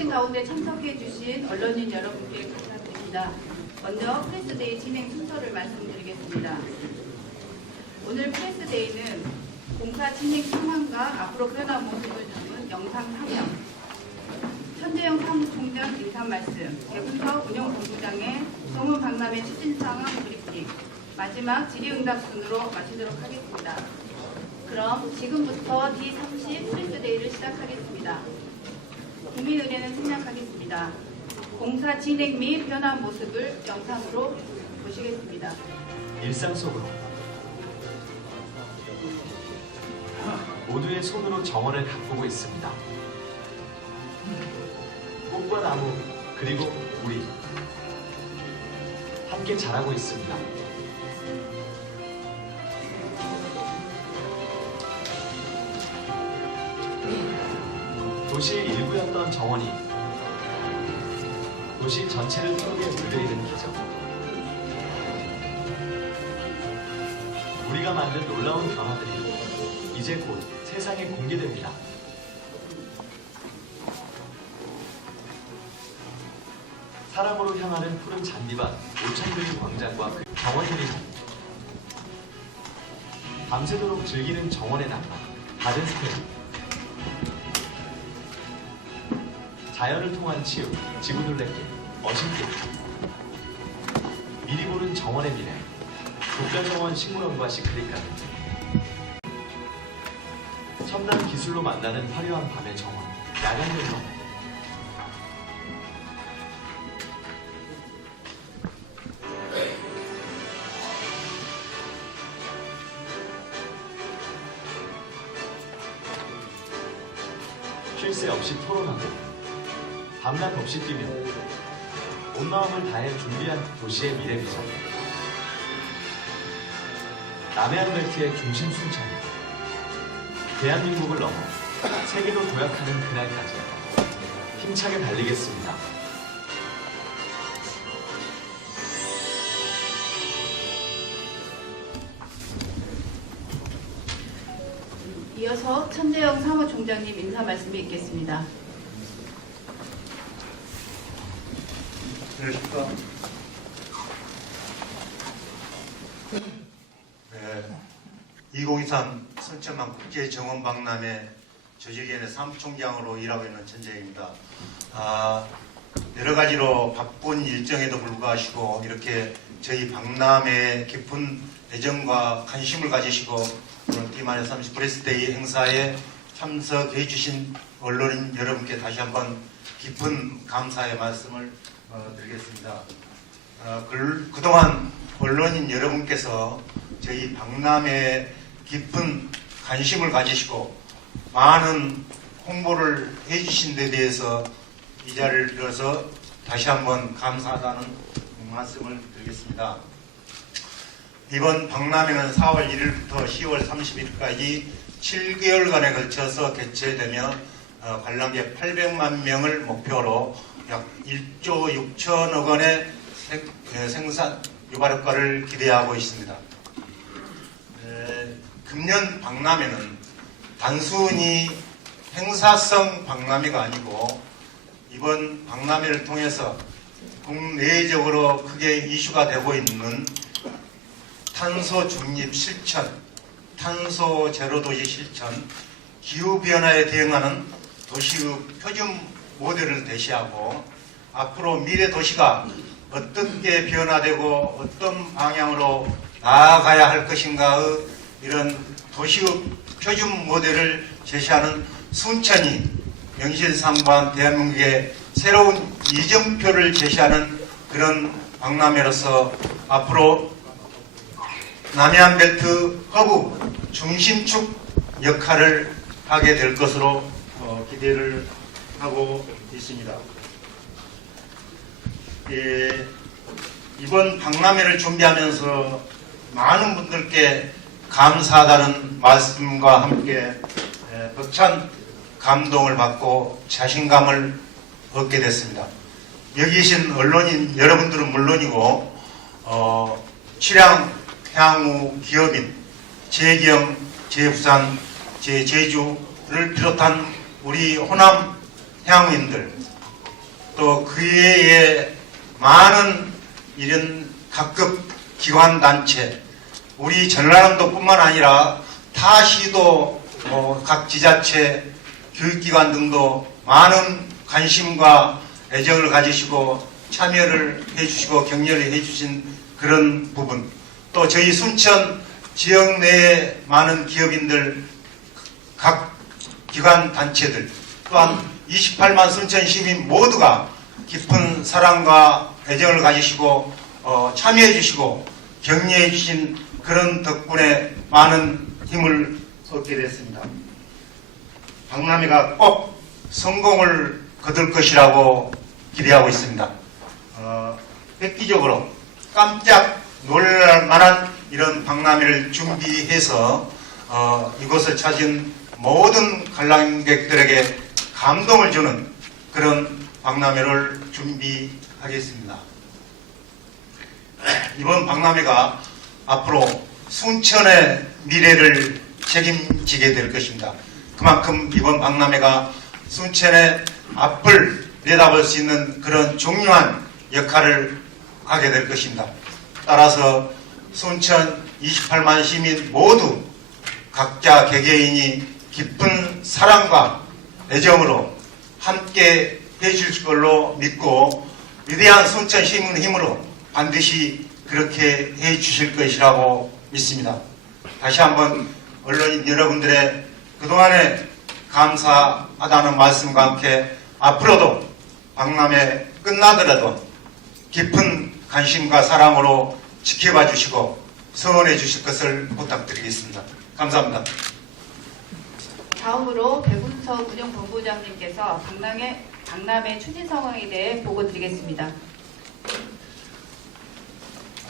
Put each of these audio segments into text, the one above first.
모신 가운데 참석해 주신 언론인 여러분께 감사드립니다. 먼저 프레스데이 진행 순서를 말씀드리겠습니다. 오늘 프레스데이는 공사 진행 상황과 앞으로 변화 모습을 담은 영상 3명, 천재영 사무총장 인사 말씀, 개분서 운영본부장의 소문 박람회 추진 상황 브리핑, 마지막 질의응답 순으로 마치도록 하겠습니다. 그럼 지금부터 D30 프레스데이를 시작하겠습니다. 국민 의뢰는 생략하겠습니다. 공사 진행 및 변화 모습을 영상으로 보시겠습니다. 일상 속으로 모두의 손으로 정원을 가꾸고 있습니다. 꽃과 나무 그리고 우리 함께 자라고 있습니다. 도시의 일부였던 정원이 도시 전체를 턱에 물려일으키죠. 우리가 만든 놀라운 변화들이 이제 곧 세상에 공개됩니다. 사랑으로 향하는 푸른 잔디밭 5,000그리 광장과 그 정원입니다. 밤새도록 즐기는 정원의 낭만 가든스퀘어. 자연을 통한 치유, 지구둘레길, 어신길. 미리 보는 정원의 미래, 국가정원 식물원과 시크릿가든. 첨단 기술로 만나는 화려한 밤의 정원, 야간정원. 쉴 새 없이 토론하고 밤낮 없이 뛰며 온 마음을 다해 준비한 도시의 미래 비전. 남해안 벨트의 중심 순천이 대한민국을 넘어 세계로 도약하는 그날까지 힘차게 달리겠습니다. 이어서 천재영 사무총장님 인사 말씀이 있겠습니다. 안녕하십니까. 네, 2023 순천만 국제정원박람회 조직위원회 사무총장으로 일하고 있는 천재입니다. 여러 가지로 바쁜 일정에도 불구하시고 이렇게 저희 박람회에 깊은 애정과 관심을 가지시고 오늘 D-30 프레스데이 행사에 참석해 주신 언론인 여러분께 다시 한번 깊은 감사의 말씀을 드리겠습니다. 그동안 언론인 여러분께서 저희 박람회에 깊은 관심을 가지시고 많은 홍보를 해주신 데 대해서 이 자리를 빌어서 다시 한번 감사하다는 말씀을 드리겠습니다. 이번 박람회는 4월 1일부터 10월 30일까지 7개월간에 걸쳐서 개최되며 관람객 800만 명을 목표로 약 1조 6천억 원의 생산 유발 효과를 기대하고 있습니다. 금년 박람회는 단순히 행사성 박람회가 아니고 이번 박람회를 통해서 국내적으로 크게 이슈가 되고 있는 탄소 중립 실천, 탄소 제로 도시 실천, 기후변화에 대응하는 도시의 표준 모델을 제시하고 앞으로 미래 도시가 어떻게 변화되고 어떤 방향으로 나아가야 할 것인가의 이런 도시의 표준 모델을 제시하는 순천이 명실상부한 대한민국의 새로운 이정표를 제시하는 그런 박람회로서 앞으로 남해안 벨트 허브 중심축 역할을 하게 될 것으로 기대를 하고 있습니다. 이번 박람회를 준비하면서 많은 분들께 감사하다는 말씀과 함께 벅찬 감동을 받고 자신감을 얻게 됐습니다. 여기 계신 언론인 여러분들은 물론이고 취량 향후 기업인, 제경, 제부산, 제주를 비롯한 우리 호남 향후인들 또 그외에 많은 이런 각급 기관단체, 우리 전라남도뿐만 아니라 타 시도 각 지자체, 교육기관 등도 많은 관심과 애정을 가지시고 참여를 해주시고 격려를 해주신 그런 부분, 또 저희 순천 지역 내의 많은 기업인들, 각 기관 단체들, 또한 28만 순천 시민 모두가 깊은 사랑과 애정을 가지시고 참여해 주시고 격려해 주신 그런 덕분에 많은 힘을 얻게 됐습니다. 박람회가 꼭 성공을 거둘 것이라고 기대하고 있습니다. 획기적으로 깜짝 놀랄 만한 이런 박람회를 준비해서 이곳을 찾은 모든 관람객들에게 감동을 주는 그런 박람회를 준비하겠습니다. 이번 박람회가 앞으로 순천의 미래를 책임지게 될 것입니다. 그만큼 이번 박람회가 순천의 앞을 내다볼 수 있는 그런 중요한 역할을 하게 될 것입니다. 따라서 순천 28만 시민 모두 각자 개개인이 깊은 사랑과 애정으로 함께 해줄 걸로 믿고 위대한 순천 시민 힘으로 반드시 그렇게 해주실 것이라고 믿습니다. 다시 한번 언론인 여러분들의 그동안에 감사하다는 말씀과 함께 앞으로도 박람회 끝나더라도 깊은 관심과 사랑으로 지켜봐 주시고 성원해 주실 것을 부탁드리겠습니다. 감사합니다. 다음으로 백운석 운영본부장님께서 박람회 추진 상황에 대해 보고 드리겠습니다.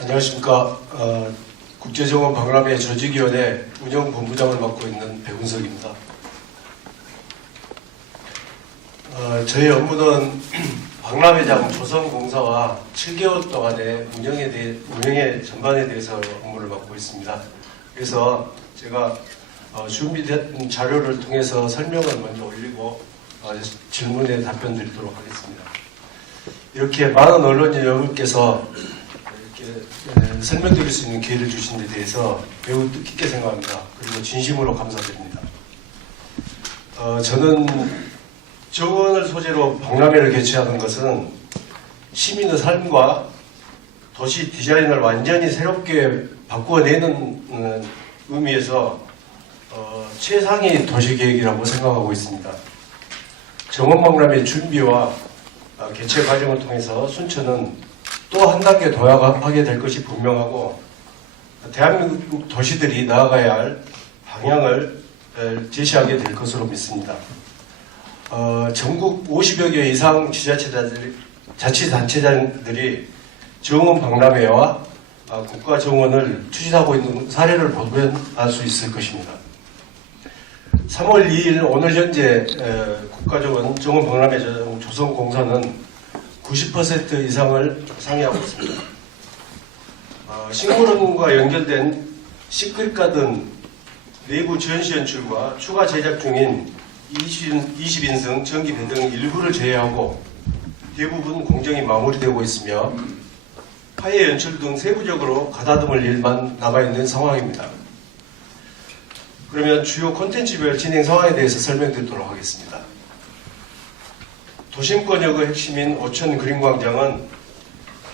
안녕하십니까. 국제정원 박람회 조직위원회 운영본부장을 맡고 있는 백운석입니다. 저희 업무는 박람회장 조성공사와 7개월 동안의 운영의 전반에 대해서 업무를 맡고 있습니다. 그래서 제가 준비된 자료를 통해서 설명을 먼저 올리고 질문에 답변 드리도록 하겠습니다. 이렇게 많은 언론인 여러분께서 이렇게 설명드릴 수 있는 기회를 주신 데 대해서 매우 뜻깊게 생각합니다. 그리고 진심으로 감사드립니다. 저는 정원을 소재로 박람회를 개최하는 것은 시민의 삶과 도시 디자인을 완전히 새롭게 바꾸어내는 의미에서 최상의 도시계획이라고 생각하고 있습니다. 정원 박람회 준비와 개최 과정을 통해서 순천은 또 한 단계 도약하게 될 것이 분명하고 대한민국 도시들이 나아가야 할 방향을 제시하게 될 것으로 믿습니다. 전국 50여 개 이상 자치단체장들이 정원 박람회와 국가정원을 추진하고 있는 사례를 보면 알 수 있을 것입니다. 3월 2일 오늘 현재 국가정원 정원 박람회 조성공사는 90% 이상을 상회하고 있습니다. 식물원과 연결된 시크릿 가든 내부 전시 연출과 추가 제작 중인 20인승 전기 배등 일부를 제외하고 대부분 공정이 마무리되고 있으며 화해 연출 등 세부적으로 가다듬을 일만 남아있는 상황입니다. 그러면 주요 콘텐츠별 진행 상황에 대해서 설명드리도록 하겠습니다. 도심권역의 핵심인 오천 그린광장은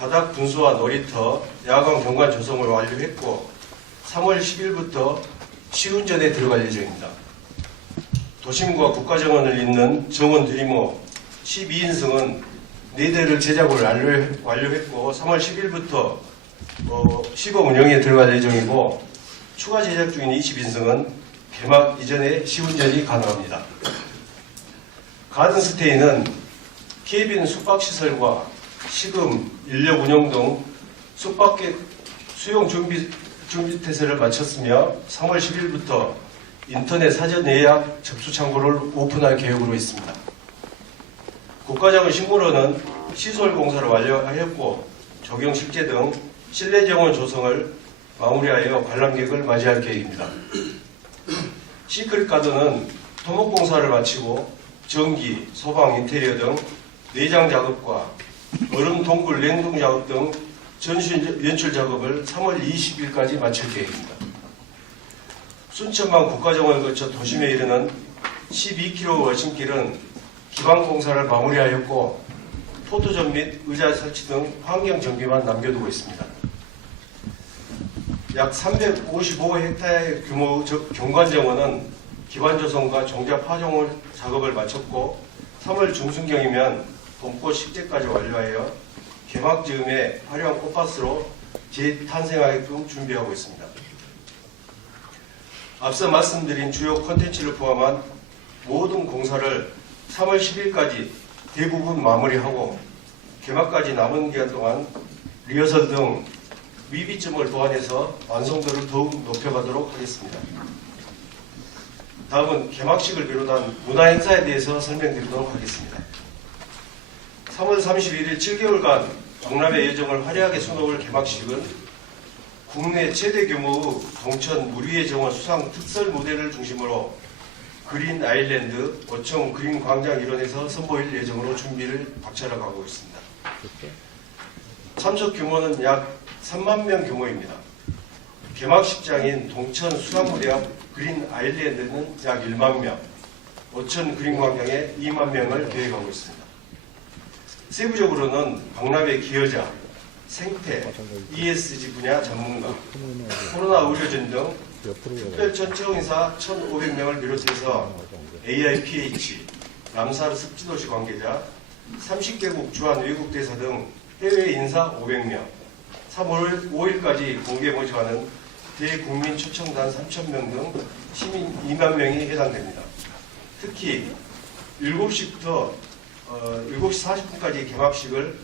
바닥 분수와 놀이터, 야광 경관 조성을 완료했고 3월 10일부터 시운전에 들어갈 예정입니다. 도심과 국가정원을 잇는 정원 드리머 12인승은 4대를 제작을 완료했고 3월 10일부터 시범 운영에 들어갈 예정이고 추가 제작 중인 20인승은 개막 이전에 시운전이 가능합니다. 가든스테이는 케이빈 숙박시설과 식음, 인력 운영 등 숙박객 수용 준비 태세를 마쳤으며 3월 10일부터 인터넷 사전 예약 접수 창구를 오픈할 계획으로 있습니다. 국가정원 식물원은 시설 공사를 완료하였고 조경 실제 등 실내 정원 조성을 마무리하여 관람객을 맞이할 계획입니다. 시크릿 가든은 토목 공사를 마치고 전기, 소방, 인테리어 등 내장 작업과 얼음 동굴 냉동 작업 등 전수 연출 작업을 3월 20일까지 마칠 계획입니다. 순천만 국가정원을 거쳐 도심에 이르는 12km 월심길은 기반 공사를 마무리하였고 포토존 및 의자 설치 등 환경 정비만 남겨두고 있습니다. 약 355헥타르 규모 경관정원은 기반 조성과 종자 파종 작업을 마쳤고 3월 중순경이면 봄꽃 식재까지 완료하여 개막 즈음에 화려한 꽃밭으로 재탄생하게끔 준비하고 있습니다. 앞서 말씀드린 주요 콘텐츠를 포함한 모든 공사를 3월 10일까지 대부분 마무리하고 개막까지 남은 기간 동안 리허설 등 미비점을 보완해서 완성도를 더욱 높여가도록 하겠습니다. 다음은 개막식을 비롯한 문화행사에 대해서 설명드리도록 하겠습니다. 3월 31일 7개월간 박람회 예정을 화려하게 수놓을 개막식은 국내 최대 규모의 동천 물위의 정원 수상 특설 무대를 중심으로 그린 아일랜드 5층 그린 광장 일원에서 선보일 예정으로 준비를 박차려가고 있습니다. 참석 규모는 약 3만 명 규모입니다. 개막식장인 동천 수상무대 앞 그린 아일랜드는 약 1만 명, 5천 그린 광장에 2만 명을 계획하고 있습니다. 세부적으로는 박람회 기여자, 생태, ESG 분야 전문가, 코로나 의료진 등 특별 천청인사 1,500명을 비롯해서 AIPH, 람사르 습지도시 관계자, 30개국 주한 외국 대사 등 해외 인사 500명, 3월 5일까지 공개 모집하는 대국민 초청단 3,000명 등 시민 2만 명이 해당됩니다. 특히 7시부터 7시 40분까지 개막식을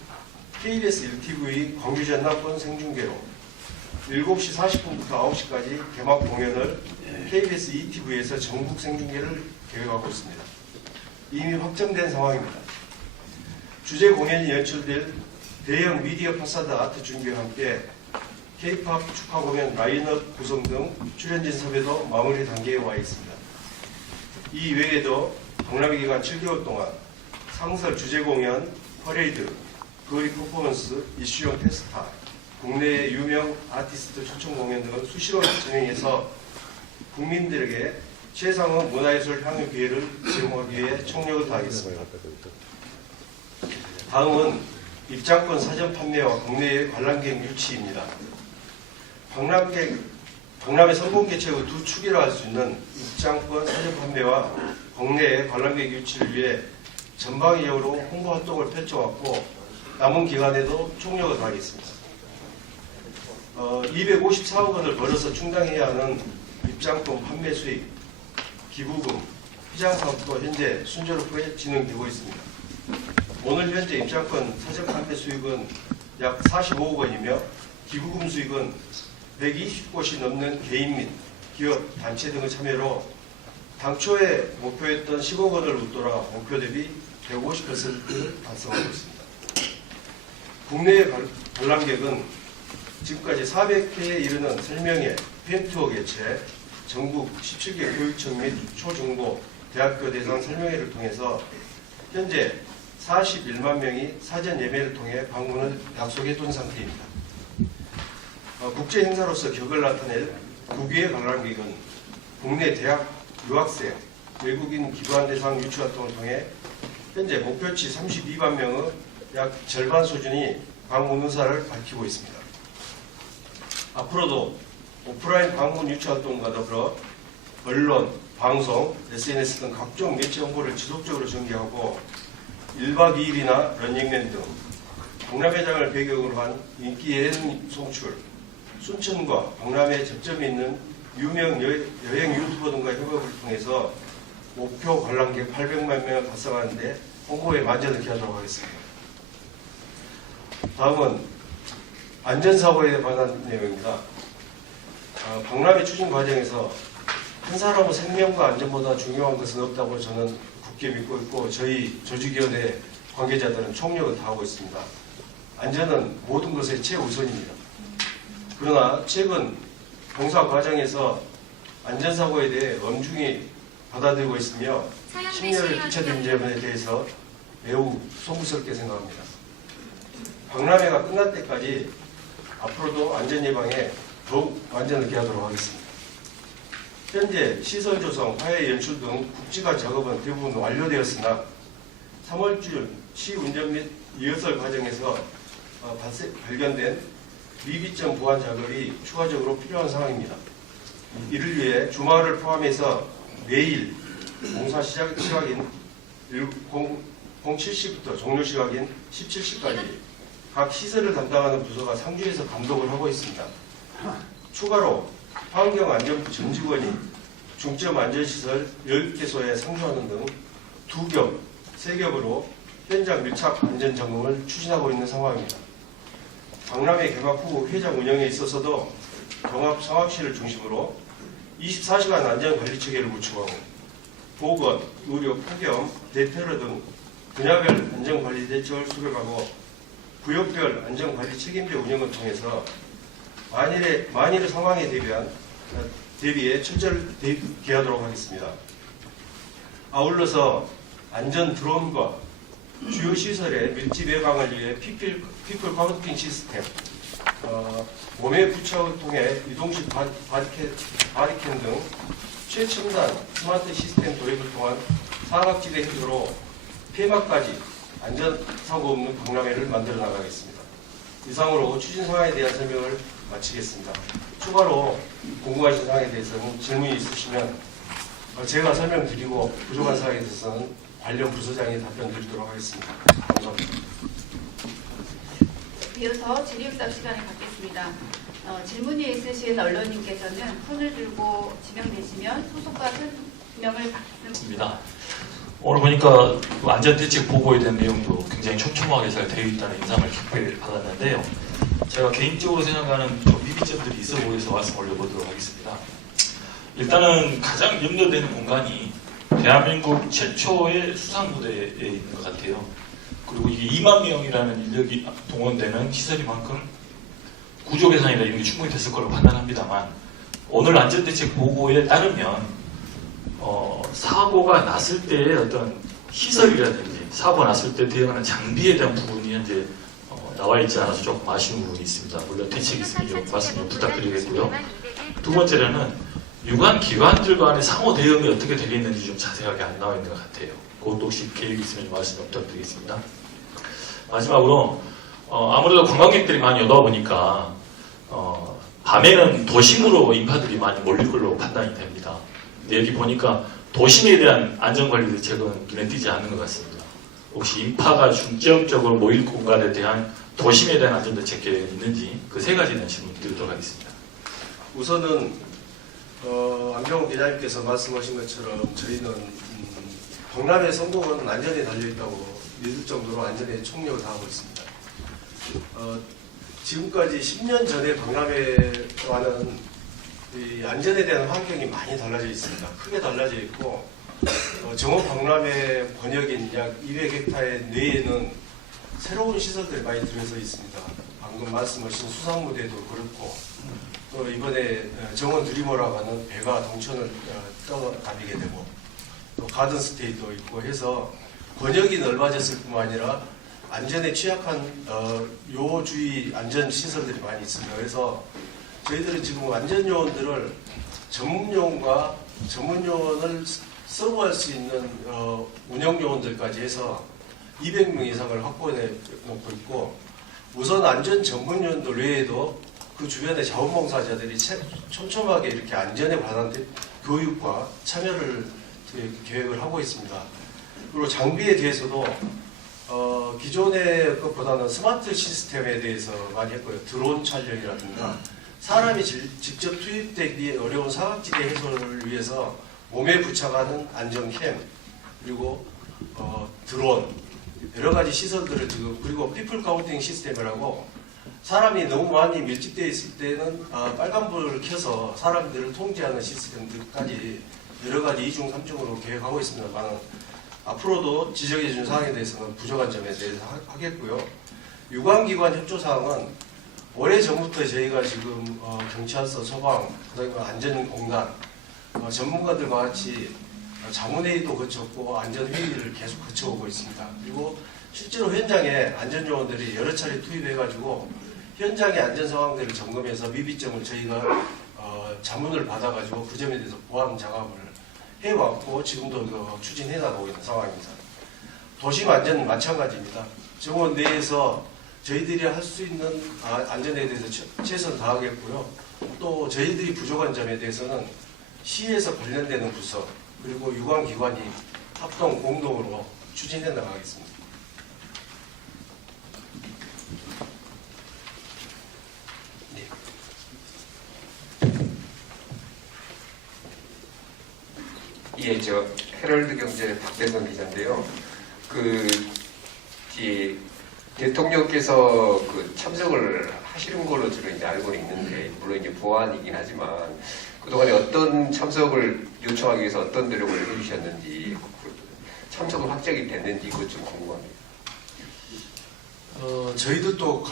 KBS 1TV 광주 전남권 생중계로 7시 40분부터 9시까지 개막 공연을 KBS 2TV에서 전국 생중계를 계획하고 있습니다. 이미 확정된 상황입니다. 주제 공연이 연출될 대형 미디어 파사드 아트 준비와 함께 K-POP 축하 공연 라인업 구성 등 출연진 섭외도 마무리 단계에 와 있습니다. 이 외에도 박람회 기간 7개월 동안 상설 주제 공연, 퍼레이드, 거리 퍼포먼스, 이슈용 페스타, 국내의 유명 아티스트 초청 공연 등을 수시로 진행해서 국민들에게 최상의 문화예술 향유 기회를 제공하기 위해 총력을 다하겠습니다. 다음은 입장권 사전 판매와 국내의 관람객 유치입니다. 박람회 성공 개최의 두 축이라 할 수 있는 입장권 사전 판매와 국내의 관람객 유치를 위해 전방위적으로 홍보 활동을 펼쳐왔고 남은 기간에도 총력을 다하겠습니다. 254억 원을 벌어서 충당해야 하는 입장권 판매 수익, 기부금, 피장 사업도 현재 순조롭게 진행되고 있습니다. 오늘 현재 입장권 사전 판매 수익은 약 45억 원이며 기부금 수익은 120곳이 넘는 개인 및 기업, 단체 등의 참여로 당초에 목표했던 10억 원을 웃돌아 목표 대비 150%를 달성하고 있습니다. 국내의 관람객은 지금까지 400회에 이르는 설명회, 팬투어 개최, 전국 17개 교육청 및 초중고, 대학교 대상 설명회를 통해서 현재 41만 명이 사전 예매를 통해 방문을 약속해 둔 상태입니다. 국제 행사로서 격을 나타낼 국외의 관람객은 국내 대학 유학생, 외국인 기관 대상 유치 활동을 통해 현재 목표치 32만 명의 약 절반 수준이 방문 의사를 밝히고 있습니다. 앞으로도 오프라인 방문 유치 활동과 더불어 언론, 방송, SNS 등 각종 매체 홍보를 지속적으로 전개하고 1박 2일이나 런닝맨 등 박람회장을 배경으로 한 인기 예능 송출, 순천과 박람회 접점이 있는 유명 여행 유튜버 등과 협업을 통해서 목표 관람객 800만 명을 달성하는 데 홍보에 만전을 기하도록 하겠습니다. 다음은 안전사고에 관한 내용입니다. 박람회 추진 과정에서 한 사람의 생명과 안전보다 중요한 것은 없다고 저는 굳게 믿고 있고 저희 조직위원회 관계자들은 총력을 다하고 있습니다. 안전은 모든 것의 최우선입니다. 그러나 최근 공사 과정에서 안전사고에 대해 엄중히 받아들이고 있으며 심려를 끼쳐드린 점에 대해서 매우 송구스럽게 생각합니다. 박람회가 끝날 때까지 앞으로도 안전 예방에 더욱 완전을 기하도록 하겠습니다. 현재 시설 조성, 화해 연출 등 국지화 작업은 대부분 완료되었으나 3월쯤 시 운전 및 리허설 과정에서 발견된 미비점 보완 작업이 추가적으로 필요한 상황입니다. 이를 위해 주말을 포함해서 매일 공사 시작 시각인 07시부터 종료 시각인 17시까지 각 시설을 담당하는 부서가 상주에서 감독을 하고 있습니다. 추가로 환경안전부 전 직원이 중점 안전시설 10개소에 상주하는 등 2겹, 3겹으로 현장 밀착 안전 점검을 추진하고 있는 상황입니다. 박람회 개막 후 회장 운영에 있어서도 경합 상학실을 중심으로 24시간 안전관리 체계를 구축하고 보건, 의료, 폭염, 대테러 등 분야별 안전관리 대책을 수립하고 구역별 안전관리 책임제 운영을 통해서 만일의 상황에 대비해 철저히 대비하도록 하겠습니다. 아울러서 안전 드론과 주요 시설의 밀집 예방을 위해 피플 카운팅 시스템, 몸의 부착을 통해 이동식 바리캔 등 최첨단 스마트 시스템 도입을 통한 사각지대 해소로 폐막까지 안전사고 없는 박람회를 만들어 나가겠습니다. 이상으로 추진 사항에 대한 설명을 마치겠습니다. 추가로 궁금하신 사항에 대해서는 질문이 있으시면 제가 설명드리고 부족한 사항에 대해서는 관련 부서장이 답변 드리도록 하겠습니다. 감사합니다. 이어서 질의응답 시간을 갖겠습니다. 질문이 있으신 언론인께서는 손을 들고 지명되시면 소속과 설명을 받습니다. 오늘 보니까 그 안전대책 보고에 대한 내용도 굉장히 촘촘하게 잘 되어 있다는 인상을 깊게 받았는데요. 제가 개인적으로 생각하는 좀 미비점들이 있어 보여서 말씀 올려보도록 하겠습니다. 일단은 가장 염려되는 공간이 대한민국 최초의 수상무대에 있는 것 같아요. 그리고 이게 2만 명이라는 인력이 동원되는 시설이만큼 구조 개선이나 이런 게 충분히 됐을 걸로 판단합니다만 오늘 안전대책 보고에 따르면 사고가 났을 때의 어떤 시설이라든지 사고가 났을 때 대응하는 장비에 대한 부분이 현재 나와 있지 않아서 조금 아쉬운 부분이 있습니다. 물론 대책이 있으니 좀 말씀 좀 부탁드리겠고요. 두 번째로는 유관 기관들 간의 상호 대응이 어떻게 되겠는지 좀 자세하게 안 나와 있는 것 같아요. 그것도 혹시 계획이 있으면 말씀 좀 부탁드리겠습니다. 마지막으로 아무래도 관광객들이 많이 오다 보니까 밤에는 도심으로 인파들이 많이 몰릴 걸로 판단이 됩니다. 근데 여기 보니까 도심에 대한 안전관리 대책은 눈에 띄지 않는 것 같습니다. 혹시 인파가 중점적으로 모일 공간에 대한 도심에 대한 안전대책 계획이 있는지 그 세 가지에 대한 질문 드리도록 하겠습니다. 우선은 안병호 기자님께서 말씀하신 것처럼 저희는 박람회 성공은 안전에 달려있다고 믿을 정도로 안전에 총력을 다하고 있습니다. 지금까지 10년 전에 박람회와는 이 안전에 대한 환경이 많이 달라져 있습니다. 크게 달라져 있고 정원 박람회 번역인 약 200헥타의 내에는 새로운 시설들이 많이 들어서 있습니다. 방금 말씀하신 수상무대도 그렇고 또 이번에 정원 드리머라고 하는 배가 동천을 떠다니게 되고 또 가든 스테이도 있고 해서 번역이 넓어졌을 뿐만 아니라 안전에 취약한 요주의 안전 시설들이 많이 있습니다. 그래서 저희들은 지금 안전요원들을 전문요원과 전문요원을 서브할 수 있는 운영요원들까지 해서 200명 이상을 확보해 놓고 있고 우선 안전 전문요원들 외에도 그 주변의 자원봉사자들이 촘촘하게 이렇게 안전에 관한 교육과 참여를 계획을 하고 있습니다. 그리고 장비에 대해서도 기존의 것보다는 스마트 시스템에 대해서 많이 했고요. 드론 촬영이라든가 사람이 직접 투입되기 어려운 사각지대 해소를 위해서 몸에 부착하는 안전캠 그리고 드론 여러 가지 시설들을 지금 그리고 피플 카운팅 시스템이라고 사람이 너무 많이 밀집되어 있을 때는 빨간불을 켜서 사람들을 통제하는 시스템들까지 여러 가지 2중 3중으로 계획하고 있습니다만 앞으로도 지적해 준 사항에 대해서는 부족한 점에 대해서 하겠고요. 유관기관 협조사항은 오래전부터 저희가 지금 경찰서, 소방, 그다음에 안전공단 전문가들과 같이 자문회의도 거쳤고 안전회의를 계속 거쳐오고 있습니다. 그리고 실제로 현장에 안전요원들이 여러 차례 투입해가지고 현장의 안전 상황들을 점검해서 미비점을 저희가 자문을 받아가지고 그 점에 대해서 보완 작업을 해왔고 지금도 추진해 나가고 있는 상황입니다. 도심 안전은 마찬가지입니다. 정원 내에서 저희들이 할 수 있는 안전에 대해서 최선을 다하겠고요. 또 저희들이 부족한 점에 대해서는 시에서 관련되는 부서 그리고 유관기관이 합동 공동으로 추진해 나가겠습니다. 네. 예, 저 헤럴드 경제 박대선 기자인데요. 대통령께서 참석을 하시는 걸로 저는 이제 알고 있는데, 물론 이제 보안이긴 하지만 그동안에 어떤 참석을 요청하기 위해서 어떤 노력을 해주셨는지, 참석은 확정이 됐는지 그것 좀 궁금합니다. 저희도 또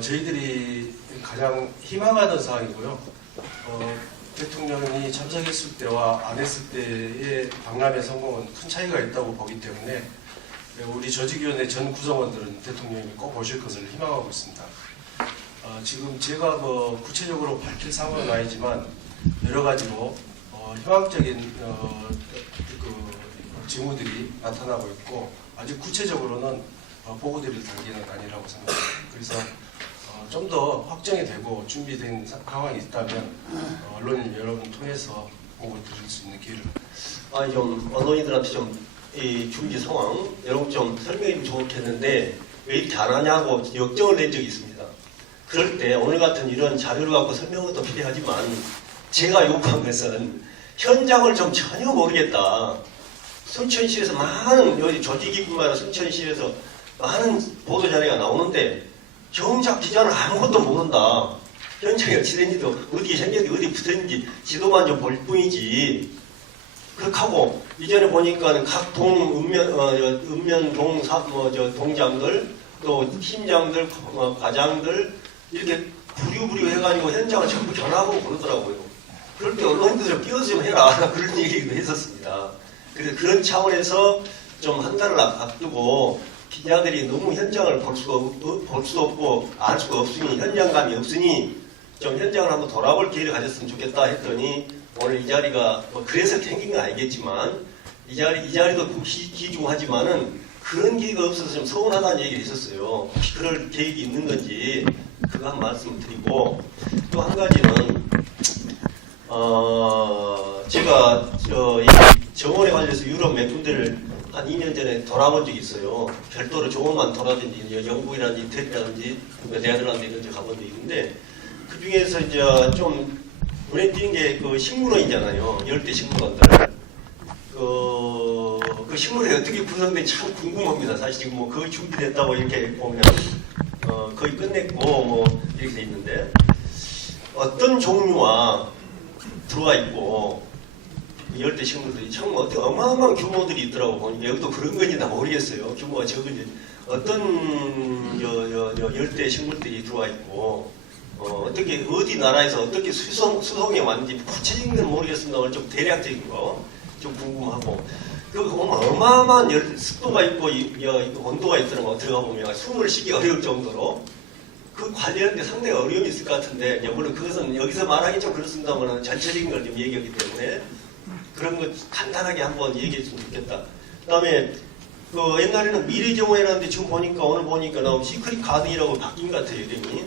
저희들이 가장 희망하는 사항이고요. 대통령이 참석했을 때와 안 했을 때의 박람회 성공은 큰 차이가 있다고 보기 때문에 우리 조직위원회 전 구성원들은 대통령이 꼭 오실 것을 희망하고 있습니다. 지금 제가 구체적으로 밝힐 상황은 아니지만 여러 가지로 희망적인 징후들이 나타나고 있고 아직 구체적으로는 보고드릴 단계는 아니라고 생각합니다. 그래서 좀 더 확정이 되고 준비된 상황이 있다면 언론인 여러분 통해서 보고 드릴 수 있는 기회를 좀 언론인들한테 좀 이 준비 상황 여러분 좀 설명해 주면 좋겠는데 왜 이렇게 안 하냐고 역정을 낸 적이 있습니다. 그럴 때 오늘 같은 이런 자료를 갖고 설명은 또 필요하지만 제가 요구한 것은 현장을 좀 전혀 모르겠다. 순천시에서 많은 여기 조직이뿐만 아니라 순천시에서 많은 보도 자료가 나오는데 정작 기자는 아무것도 모른다. 현장에 어찌 된지도 어디 생겼는지 어디 붙었는지 지도만 좀 볼 뿐이지. 그렇게 하고 이전에 보니까 각 읍면 동장들 또 팀장들 과장들 이렇게 부류부류 해가지고 현장을 전부 전화하고 그러더라고요. 그럴 때 언론인들 좀 끼어서 좀 해라 그런 얘기도 했었습니다. 그래서 그런 차원에서 좀 한 달을 앞두고 기자들이 너무 현장을 볼 수도 없고 알 수가 없으니 현장감이 없으니 좀 현장을 한번 돌아볼 기회를 가졌으면 좋겠다 했더니 오늘 이 자리가 그래서 생긴 건 알겠지만 이 자리도 귀중하지만은 그런 기회가 없어서 좀 서운하다는 얘기를 했었어요. 혹시 그럴 계획이 있는 건지 그거 한 말씀 드리고 또 한 가지는 제가 이 정원에 관련해서 유럽 몇 군데를 한 2년 전에 돌아본 적이 있어요. 별도로 정원만 돌아다니지 영국이라든지 이태리라든지 네덜란드 이런 데 가본 적이 있는데 그 중에서 이제 좀 눈에 띄는 게 그 식물원이잖아요. 열대 식물원들. 그 식물원이 어떻게 구성된지 참 궁금합니다. 사실 지금 거의 준비됐다고 이렇게 보면 거의 끝냈고 이렇게 돼 있는데 어떤 종류와 들어와 있고 열대 식물들이 참 어마어마한 규모들이 있더라고 보니까 여기도 그런 건지 다 모르겠어요. 규모가 적은지 어떤 열대 식물들이 들어와 있고 어떻게 어디 나라에서 어떻게 수송해 왔는지 구체적인 건 모르겠습니다. 오늘 좀 대략적인 거 좀 궁금하고 그 어마어마한 습도가 있고 온도가 있더라고. 들어가 보면 숨을 쉬기 어려울 정도로 그 관리하는데 상당히 어려움이 있을 것 같은데 물론 그것은 여기서 말하기 좀 그렇습니다만 전체적인 걸 좀 얘기하기 때문에 그런 거 간단하게 한번 얘기했으면 좋겠다. 그다음에 옛날에는 미래정원이라는데 지금 보니까 오늘 보니까 나온 시크릿 가든이라고 바뀐 것 같아요 이름이.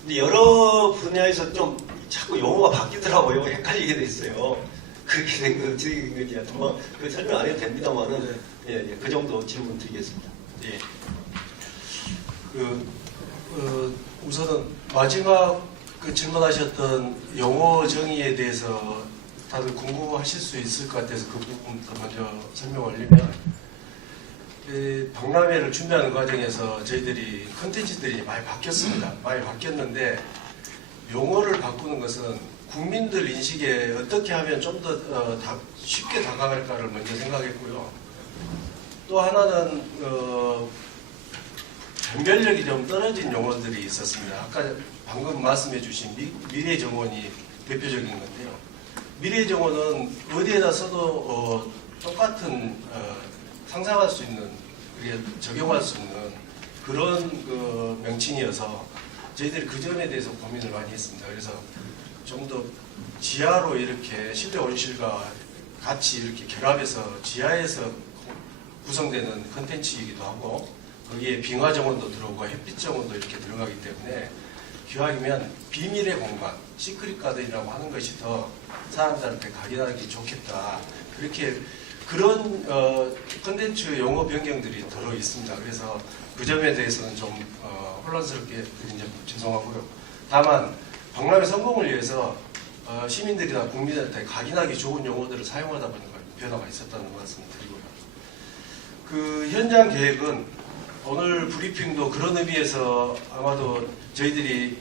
근데 여러 분야에서 좀 자꾸 용어가 바뀌더라고요. 헷갈리게 돼 있어요. 그렇게 된 건지 하여튼 그 설명 안 해도 됩니다만은 그 정도 질문 드리겠습니다. 예. 우선은 마지막 질문하셨던 용어 정의에 대해서 다들 궁금하실 수 있을 것 같아서 그 부분부터 먼저 설명을 드리면 박람회를 준비하는 과정에서 저희들이 컨텐츠들이 많이 바뀌었습니다. 많이 바뀌었는데 용어를 바꾸는 것은 국민들 인식에 어떻게 하면 좀 더 쉽게 다가갈까를 먼저 생각했고요. 또 하나는 변별력이 좀 떨어진 용어들이 있었습니다. 아까 방금 말씀해 주신 미래정원이 대표적인 건데요. 미래정원은 어디에다 써도 똑같은 상상할 수 있는, 그게 적용할 수 있는 그런 그 명칭이어서 저희들이 그 점에 대해서 고민을 많이 했습니다. 그래서 좀 더 지하로 이렇게 실내 온실과 같이 이렇게 결합해서 지하에서 구성되는 컨텐츠이기도 하고, 거기에 빙하 정원도 들어오고 햇빛 정원도 이렇게 들어가기 때문에 기왕이면 비밀의 공간, 시크릿 가든이라고 하는 것이 더 사람들한테 각인하기 좋겠다. 그렇게 그런 컨텐츠 용어 변경들이 들어 있습니다. 그래서 그 점에 대해서는 좀 혼란스럽게 드린 점 죄송하고요. 다만 박람회 성공을 위해서 시민들이나 국민한테 각인하기 좋은 용어들을 사용하다 보니까 변화가 있었다는 말씀을 드리고요. 그 현장 계획은 오늘 브리핑도 그런 의미에서 아마도 저희들이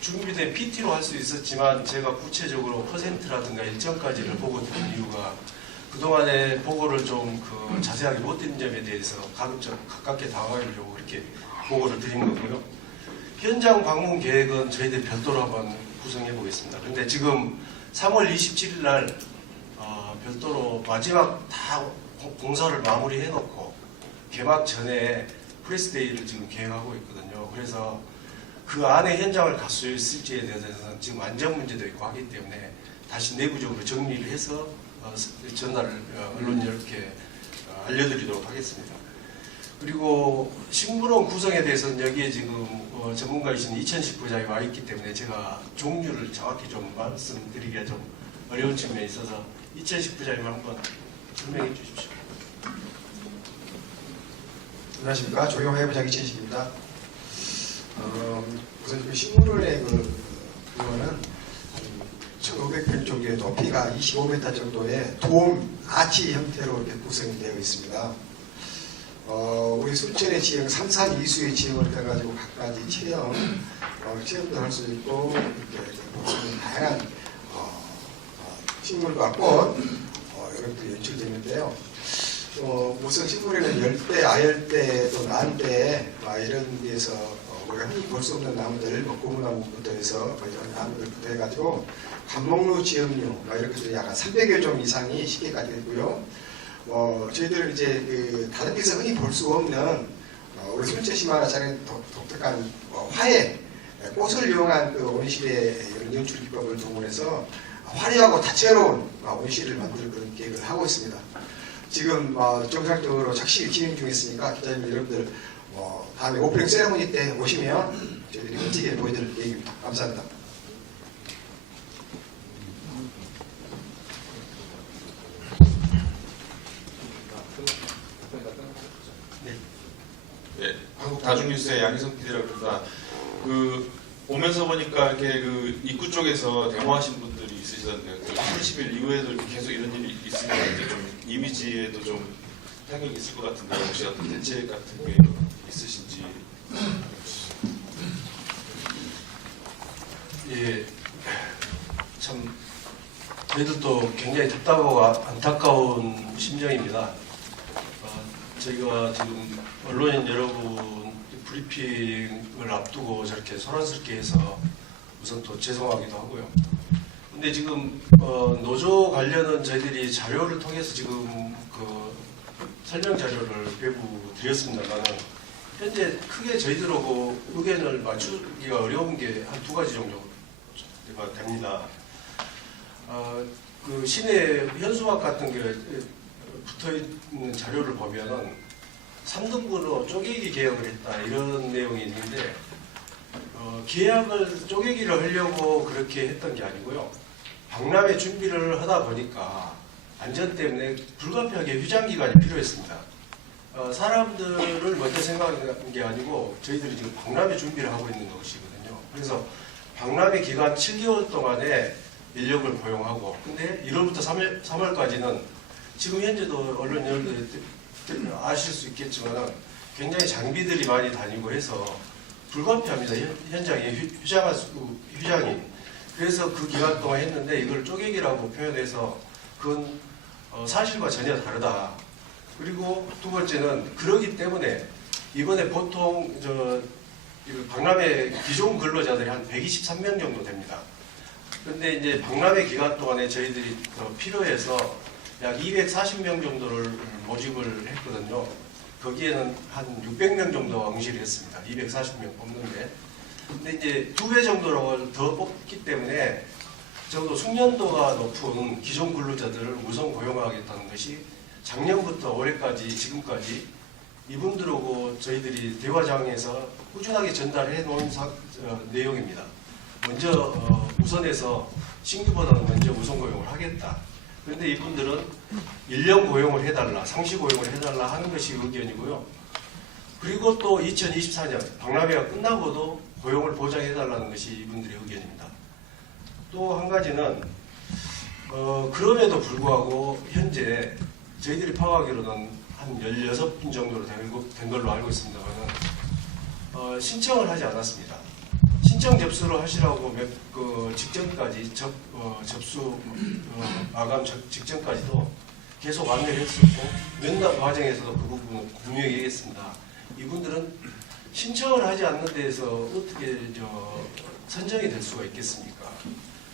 준비된 PT로 할 수 있었지만 제가 구체적으로 퍼센트라든가 일정까지를 보고 드린 이유가 그동안에 보고를 좀 자세하게 못 드린 점에 대해서 가깝게 다가가려고 그렇게 보고를 드린 거고요. 현장 방문 계획은 저희들이 별도로 한번 구성해 보겠습니다. 근데 지금 3월 27일 날 별도로 마지막 다 공사를 마무리해 놓고 개막 전에 프레스데이를 지금 계획하고 있거든요. 그래서 그 안에 현장을 갈 수 있을지에 대해서는 지금 안전 문제도 있고 하기 때문에 다시 내부적으로 정리를 해서 전날을 언론 여러분께 알려드리도록 하겠습니다. 그리고 식물원 구성에 대해서는 여기에 지금 전문가이신 이천식 부장이 와 있기 때문에 제가 종류를 정확히 좀 말씀드리기가 좀 어려운 측면이 있어서 이천식 부장님 한번 설명해 주십시오. 안녕하십니까. 조경회 부장 이천식입니다. 우선 그 식물원의 그거는 1,500평 정도의 높이가 25m 정도의 돔 아치 형태로 이렇게 구성이 되어 있습니다. 우리 순천의 지형, 삼산 이수의 지형을 해가지고 각가지 체험도 할 수 있고 이렇게 다양한 식물과 꽃 이런 것들이 연출되는데요. 우선 식물에는 열대, 아열대, 또 난대 이런 데서 우리가 흔히 볼 수 없는 나무들, 고무나무부터 해서 이런 나무들부터 해가지고 감목루, 지역류 이렇게 약간 300여 종 이상이 시계까지 있고요. 저희들 이제 다른 데서 흔히 볼 수 없는 우리 순천시 만화장의 독특한 화해, 꽃을 이용한 온실의 이런 연출 기법을 동원해서 화려하고 다채로운 온실을 만들 그런 계획을 하고 있습니다. 지금 정상적으로 착실히 진행 중에 있으니까 기자님 여러분들 다음에 오프닝 세레모니 때 오시면 저희들이 멋지게 보여드릴 계획입니다. 감사합니다. 네, 한국 다중뉴스의 양희성 PD라고 합니다. 오면서 보니까 이렇게 입구 쪽에서 데모하신 분들이 있으시던데 30일 이후에도 이렇게 계속 이런 일이 있으니까 이제 좀 이미지에도 좀 타격이 있을 것 같은데 혹시 어떤 대책 같은 게 있으신지. 예, 참 저희들도 굉장히 답답하고 안타까운 심정입니다. 저희가 지금 언론인 여러분 브리핑을 앞두고 저렇게 소란스럽게 해서 우선 또 죄송하기도 하고요. 근데 지금 노조 관련은 저희들이 자료를 통해서 지금 설명 자료를 배부 드렸습니다만 현재 크게 저희들하고 의견을 맞추기가 어려운 게 한 2가지 정도가 됩니다. 시내 현수막 같은 게 붙어 있는 자료를 보면은 3등분으로 쪼개기 계약을 했다 이런 내용이 있는데 계약을 쪼개기를 하려고 그렇게 했던 게 아니고요. 박람회 준비를 하다 보니까 안전 때문에 불가피하게 휴장 기간이 필요했습니다. 사람들을 먼저 생각한 게 아니고 저희들이 지금 박람회 준비를 하고 있는 것이거든요. 그래서 박람회 기간 7개월 동안에 인력을 고용하고 근데 1월부터 3월까지는 지금 현재도 언론 여러분들 아실 수 있겠지만 굉장히 장비들이 많이 다니고 해서 불가피합니다. 현장에 휴장이. 그래서 그 기간 동안 했는데 이걸 쪼개기라고 표현해서 그건 사실과 전혀 다르다. 그리고 두 번째는 그러기 때문에 이번에 보통 박람회 기존 근로자들이 한 123명 정도 됩니다. 근데 이제 박람회 기간 동안에 저희들이 더 필요해서 약 240명 정도를 모집을 했거든요. 거기에는 한 600명 정도 응시를 했습니다. 240명 뽑는데. 근데 이제 2배 정도로 더 뽑기 때문에 적어도 숙련도가 높은 기존 근로자들을 우선 고용하겠다는 것이 작년부터 올해까지 지금까지 이분들하고 저희들이 대화장에서 꾸준하게 전달해 놓은 내용입니다. 먼저 우선해서 신규보다는 먼저 우선 고용을 하겠다. 그런데 이분들은 1년 고용을 해달라, 상시 고용을 해달라 하는 것이 의견이고요. 그리고 또 2024년 박람회가 끝나고도 고용을 보장해달라는 것이 이분들의 의견입니다. 또 한 가지는 그럼에도 불구하고 현재 저희들이 파악하기로는 한 16분 정도로 된 걸로 알고 있습니다만 신청을 하지 않았습니다. 신청 접수를 하시라고 직전까지 접수 마감 직전까지도 계속 안내를 했었고 면담 과정에서도 그 부분은 분명히 얘기했습니다. 이분들은 신청을 하지 않는 데에서 어떻게 선정이 될 수가 있겠습니까?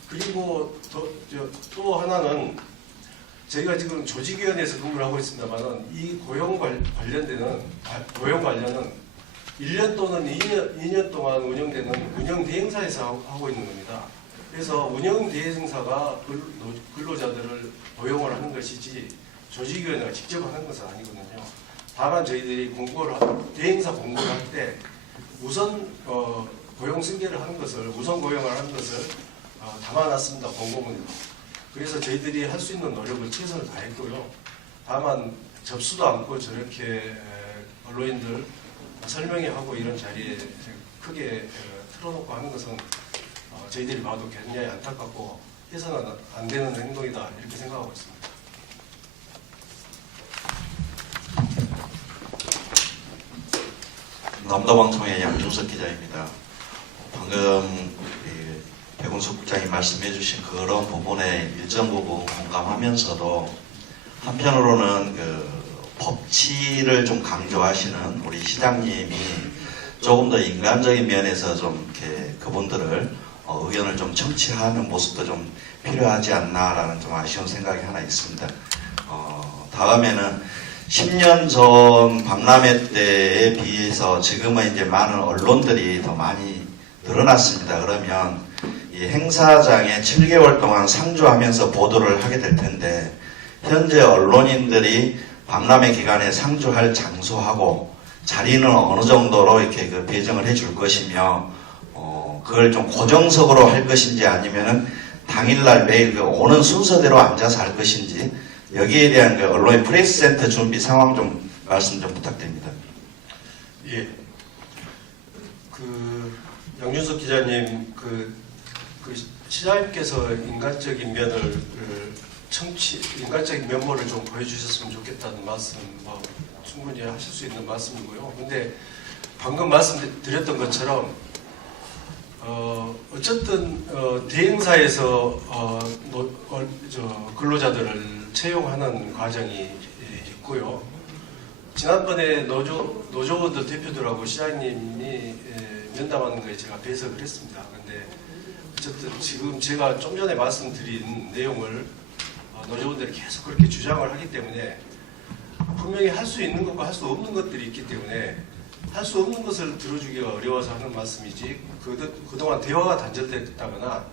그리고 또 하나는 저희가 지금 조직위원회에서 근무를 하고 있습니다만 이 고용 관련은 1년 또는 2년 동안 운영되는 운영 대행사에서 하고 있는 겁니다. 그래서 운영 대행사가 근로자들을 고용을 하는 것이지 조직위원회가 직접 하는 것은 아니거든요. 다만 저희들이 대행사 공고를 할 때 우선 고용 승계를 하는 것을 우선 고용을 하는 것을 담아놨습니다. 공고문으로. 그래서 저희들이 할 수 있는 노력을 최선을 다했고요. 다만 접수도 않고 저렇게 언론인들 설명회 하고 이런 자리에 크게 틀어놓고 하는 것은 저희들이 봐도 굉장히 안타깝고 해서는 안 되는 행동이다 이렇게 생각하고 있습니다. 남도방통의 양준석 기자입니다. 방금 백운석 국장이 말씀해 주신 그런 부분에 일정 부분 공감하면서도 한편으로는 법치를 좀 강조하시는 우리 시장님이 조금 더 인간적인 면에서 좀 이렇게 그분들을 의견을 좀 청취하는 모습도 좀 필요하지 않나라는 좀 아쉬운 생각이 하나 있습니다. 다음에는 10년 전 박람회 때에 비해서 지금은 이제 많은 언론들이 더 많이 늘어났습니다. 그러면 이 행사장에 7개월 동안 상주하면서 보도를 하게 될 텐데 현재 언론인들이 박람회 기간에 상주할 장소하고 자리는 어느 정도로 이렇게 배정을 해줄 것이며 그걸 좀 고정석으로 할 것인지 아니면은 당일날 매일 오는 순서대로 앉아서 할 것인지 여기에 대한 언론의 프레스센터 준비 상황 좀 말씀 좀 부탁드립니다. 예. 양준석 기자님 시장님께서 인간적인 면모를 좀 보여주셨으면 좋겠다는 말씀 충분히 하실 수 있는 말씀이고요. 근데 방금 말씀드렸던 것처럼 어쨌든 대행사에서 근로자들을 채용하는 과정이 있고요. 지난번에 노조원들 대표들하고 시장님이 면담하는 거에 제가 배석을 했습니다. 근데 어쨌든 지금 제가 좀 전에 말씀드린 내용을 노조원들이 계속 그렇게 주장을 하기 때문에 분명히 할 수 있는 것과 할 수 없는 것들이 있기 때문에 할 수 없는 것을 들어주기가 어려워서 하는 말씀이지 그동안 대화가 단절됐다거나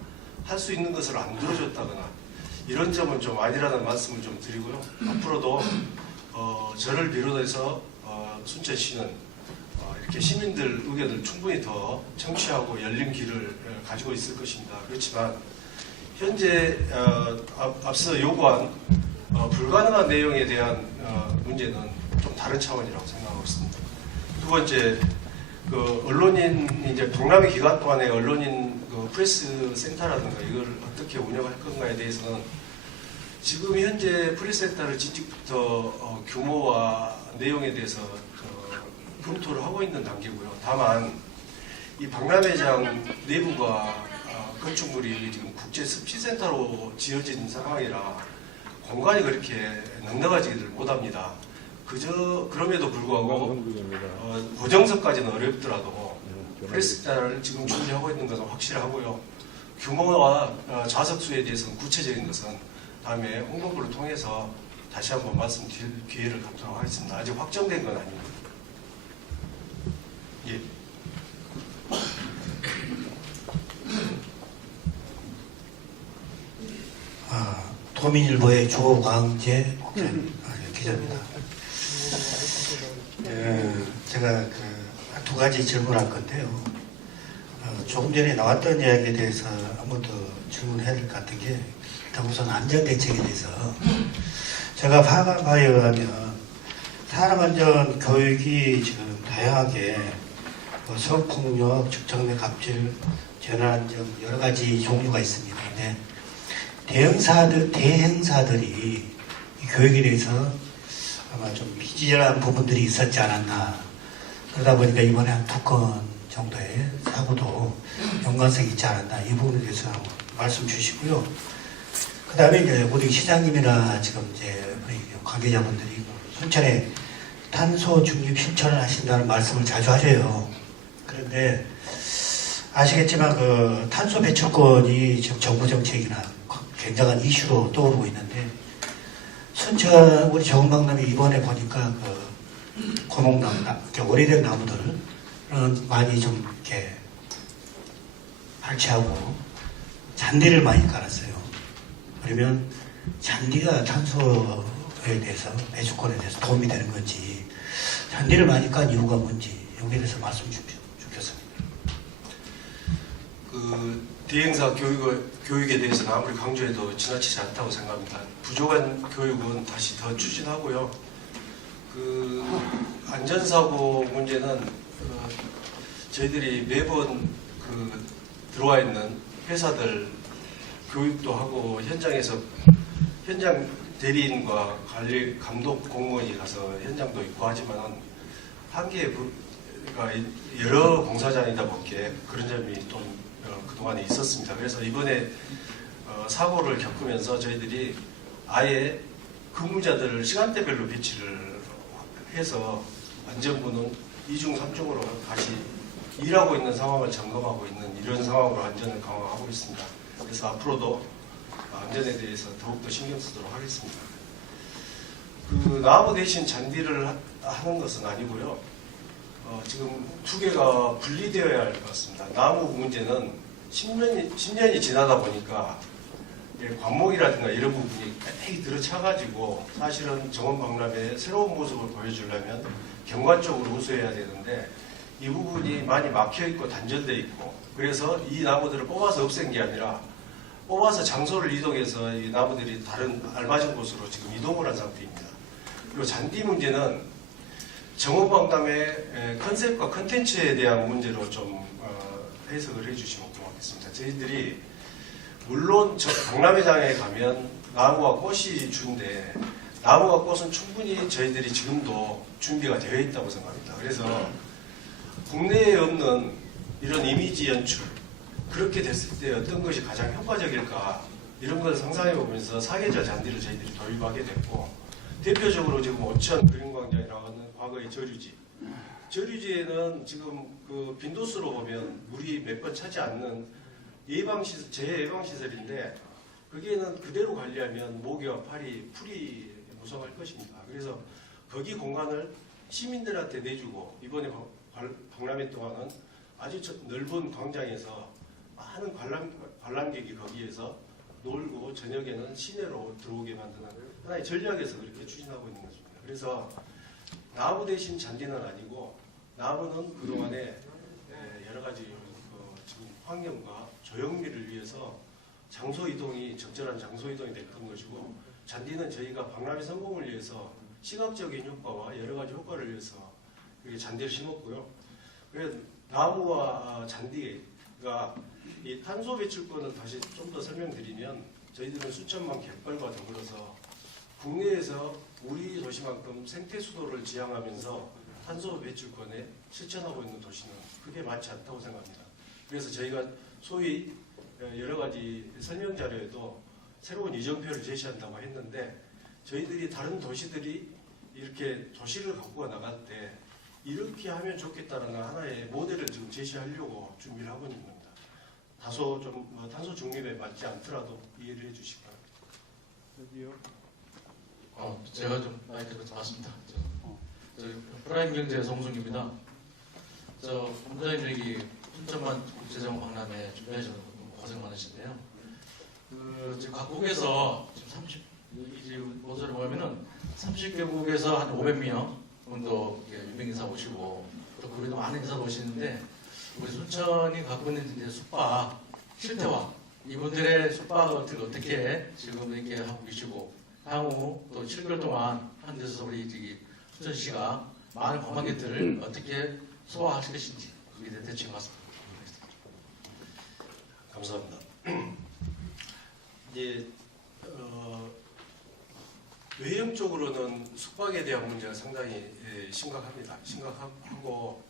할 수 있는 것을 안 들어줬다거나 이런 점은 좀 아니라는 말씀을 좀 드리고요. 앞으로도 저를 비롯해서 순천시는 이렇게 시민들 의견을 충분히 더 청취하고 열린 길을 가지고 있을 것입니다. 그렇지만 현재 앞서 요구한 불가능한 내용에 대한 문제는 좀 다른 차원이라고 생각하고 있습니다. 두 번째, 언론인 이제 박람회 기간 동안에 언론인 프레스 센터라든가 이걸 어떻게 운영할 건가에 대해서는 지금 현재 프레스 센터를 진직부터 규모와 내용에 대해서 검토를 하고 있는 단계고요. 다만 이 박람회장 내부가 건축물이 지금 국제 습지센터로 지어진 상황이라 공간이 그렇게 넉넉하지를 못합니다. 그럼에도 불구하고 고정석까지는 어렵더라도 프레스센터를 지금 준비하고 있는 것은 확실하고요. 규모와 좌석 수에 대해서는 구체적인 것은 다음에 홍보부를 통해서 다시 한번 말씀드릴 기회를 갖도록 하겠습니다. 아직 확정된 건 아닙니다. 예. 도민일보의 조광재 기자입니다. 제가 두 가지 질문할 건데요. 조금 전에 나왔던 이야기에 대해서 한번 더 질문해야 될 것 같은 게 일단 우선 안전대책에 대해서 제가 파악하에 의하면 산업안전 교육이 지금 다양하게 성폭력, 직장내 갑질, 재난안전 여러 가지 종류가 있습니다. 근데 대행사들이 이 교육에 대해서 아마 좀 비지런한 부분들이 있었지 않았나. 그러다 보니까 이번에 한 2건 정도의 사고도 연관성이 있지 않았나. 이 부분에 대해서 말씀 주시고요. 그 다음에 이제 우리 시장님이나 지금 이제 우리 관계자분들이 순천에 탄소 중립 실천을 하신다는 말씀을 자주 하셔요. 그런데 아시겠지만 그 탄소 배출권이 지금 정부 정책이나 굉장한 이슈로 떠오르고 있는데 순천 우리 정박람이 이번에 보니까 그 고목나무, 오래된 나무들은 많이 좀 이렇게 발치하고 잔디를 많이 깔았어요. 그러면 잔디가 탄소에 대해서 배출권에 대해서 도움이 되는 건지 잔디를 많이 깐 이유가 뭔지 여기에 대해서 말씀 주시면 좋겠습니다. 그 대행사 교육에 대해서는 아무리 강조해도 지나치지 않다고 생각합니다. 부족한 교육은 다시 더 추진하고요. 그 안전사고 문제는 저희들이 매번 그 들어와 있는 회사들 교육도 하고 현장에서 현장 대리인과 관리 감독 공무원이 가서 현장도 있고 하지만 한계가 여러 공사장이다 보니까 그런 점이 좀 그동안에 있었습니다. 그래서 이번에 사고를 겪으면서 저희들이 아예 근무자들을 시간대별로 배치를 해서 안전부는 2중, 3중으로 다시 일하고 있는 상황을 점검하고 있는 이런 상황으로 안전을 강화하고 있습니다. 그래서 앞으로도 안전에 대해서 더욱더 신경 쓰도록 하겠습니다. 그 나무 대신 잔디를 하는 것은 아니고요. 지금 두 개가 분리되어야 할 것 같습니다. 나무 문제는 10년이 지나다 보니까 관목이라든가 이런 부분이 빽빽이 들어차가지고 사실은 정원박람회의 새로운 모습을 보여주려면 경관적으로 우수해야 되는데 이 부분이 많이 막혀있고 단절되어 있고 그래서 이 나무들을 뽑아서 없앤 게 아니라 뽑아서 장소를 이동해서 이 나무들이 다른 알맞은 곳으로 지금 이동을 한 상태입니다. 그리고 잔디 문제는 정원박람회 컨셉과 컨텐츠에 대한 문제로 좀 해석을 해주시면 고맙겠습니다. 저희들이 물론 저 박람회장에 가면 나무와 꽃이 준데 나무와 꽃은 충분히 저희들이 지금도 준비가 되어 있다고 생각합니다. 그래서 국내에 없는 이런 이미지 연출 그렇게 됐을 때 어떤 것이 가장 효과적일까 이런 걸 상상해 보면서 사계절 잔디를 저희들이 도입하게 됐고 대표적으로 지금 오천 그린광장이라고 하는 과거의 저류지에는 지금 그 빈도수로 보면 물이 몇 번 차지 않는 예방시설, 재예방시설인데 거기에는 그대로 관리하면 모기와 풀이 무성할 것입니다. 그래서 거기 공간을 시민들한테 내주고 이번에 박람회 동안은 아주 넓은 광장에서 많은 관람객이 거기에서 놀고 저녁에는 시내로 들어오게 만드는 하나의 전략에서 그렇게 추진하고 있는 것입니다. 그래서 나무 대신 잔디는 아니고 나무는 그동안에 여러 가지 지금 환경과 조형미를 위해서 장소 이동이 적절한 장소 이동이 됐던 것이고 잔디는 저희가 박람회 성공을 위해서 시각적인 효과와 여러 가지 효과를 위해서 잔디를 심었고요. 그래서 나무와 잔디가 이 탄소 배출권을 다시 좀 더 설명드리면 저희들은 수천만 갯벌과 더불어서 국내에서 우리 도시만큼 생태 수도를 지향하면서 탄소 배출권에 실천하고 있는 도시는 그게 많지 않다고 생각합니다. 그래서 저희가 소위 여러 가지 설명 자료에도 새로운 이정표를 제시한다고 했는데 저희들이 다른 도시들이 이렇게 도시를 갖고 나갈 때 이렇게 하면 좋겠다는 하나의 모델을 지금 제시하려고 준비를 하고 있는 겁니다. 다소 좀 탄소 중립에 맞지 않더라도 이해를 해주시기 바랍니다. 제가 좀 마이크를 맞습니다. 저 프라임 경제 송승입니다. 저 본부장님 여기 순천만 국제정원 박람회 준비하셔서 고생 많으신데요. 지금 각국에서 지금 지금 보도를 보면은 30개국에서 한 500명 정도 유명 인사 오시고 또 거기도 많은 인사 오시는데 우리 순천이 갖고 있는 이제 숙박 실태와 이분들의 숙박을 어떻게 지금 이렇게 하고 계시고 향후 또 7개월 동안 한 데서 우리 순천시가 많은 관광객들을 어떻게 소화하실 것인지 그게 대한 대책 맞습니다. 감사합니다. 이제 외형적으로는 숙박에 대한 문제가 상당히 심각합니다. 심각하고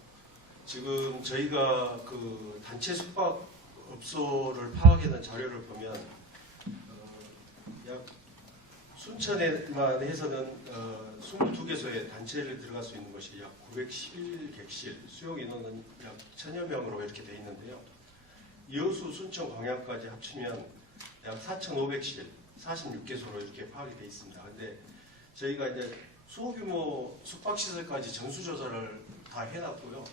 지금 저희가 그 단체 숙박업소를 파악해낸 자료를 보면 약 순천에만 해서는 22개소의 단체를 들어갈 수 있는 것이 약 911객실, 수용 인원은 약 1000여 명으로 이렇게 되어 있는데요. 여수, 순천, 광양까지 합치면 약 4,500실, 46개소로 이렇게 파악이 되어 있습니다. 근데 저희가 이제 소규모 숙박시설까지 전수조사를 다 해놨고요.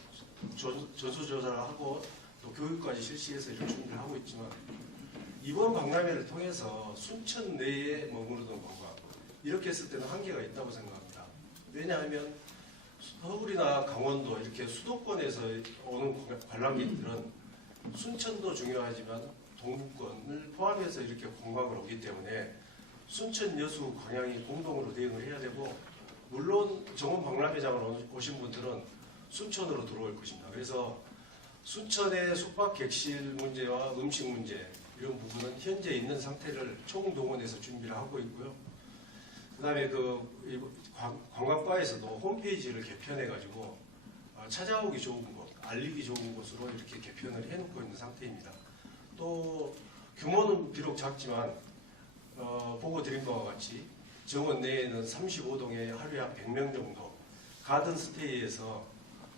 전수조사를 하고 또 교육까지 실시해서 이런 준비를 하고 있지만 이번 박람회를 통해서 순천 내에 머무르던 관광 이렇게 했을 때는 한계가 있다고 생각합니다. 왜냐하면 서울이나 강원도 이렇게 수도권에서 오는 관람객들은 순천도 중요하지만 동부권을 포함해서 이렇게 관광을 오기 때문에 순천, 여수, 광양이 공동으로 대응을 해야 되고 물론 정원 박람회장을 오신 분들은 순천으로 들어올 것입니다. 그래서 순천의 숙박 객실 문제와 음식 문제 이런 부분은 현재 있는 상태를 총동원해서 준비를 하고 있고요. 그 다음에 관광과에서도 홈페이지를 개편해가지고 찾아오기 좋은 곳, 알리기 좋은 곳으로 이렇게 개편을 해놓고 있는 상태입니다. 또 규모는 비록 작지만 보고 드린 바와 같이 정원 내에는 35동에 하루에 한 100명 정도 가든 스테이에서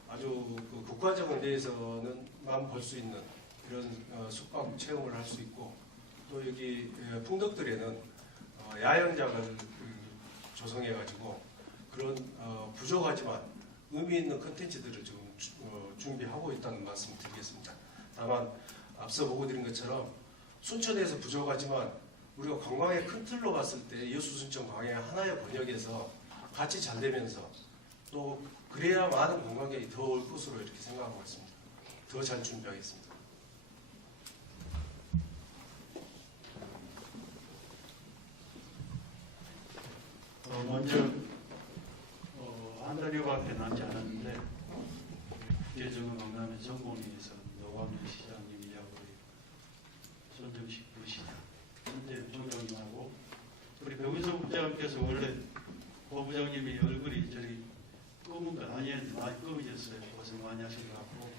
아주 그 국가정원 내에서는만 볼 수 있는 이런 숙박 체험을 할 수 있고 또 여기 풍덕들에는 야영장을 조성해가지고 그런 부족하지만 의미 있는 컨텐츠들을 지금 준비하고 있다는 말씀 드리겠습니다. 다만 앞서 보고 드린 것처럼 순천에서 부족하지만 우리가 관광의 큰 틀로 봤을 때 여수, 순천, 광양 하나의 번역에서 같이 잘 되면서 또 그래야 많은 관광객이 더 올 것으로 이렇게 생각하고 있습니다. 더 잘 준비하겠습니다. 먼저 한 달여가 앞에 나지 않았는데 국제정원 박람회 전공위에서 노광현 시장님이하고 손정식 부시장 현재 부총장님하고 우리 백운석 부장님께서 원래 고 부장님이 얼굴이 저리 검은 거 아니었는데 많이 검어졌어요. 고생 많이 하신 것 같고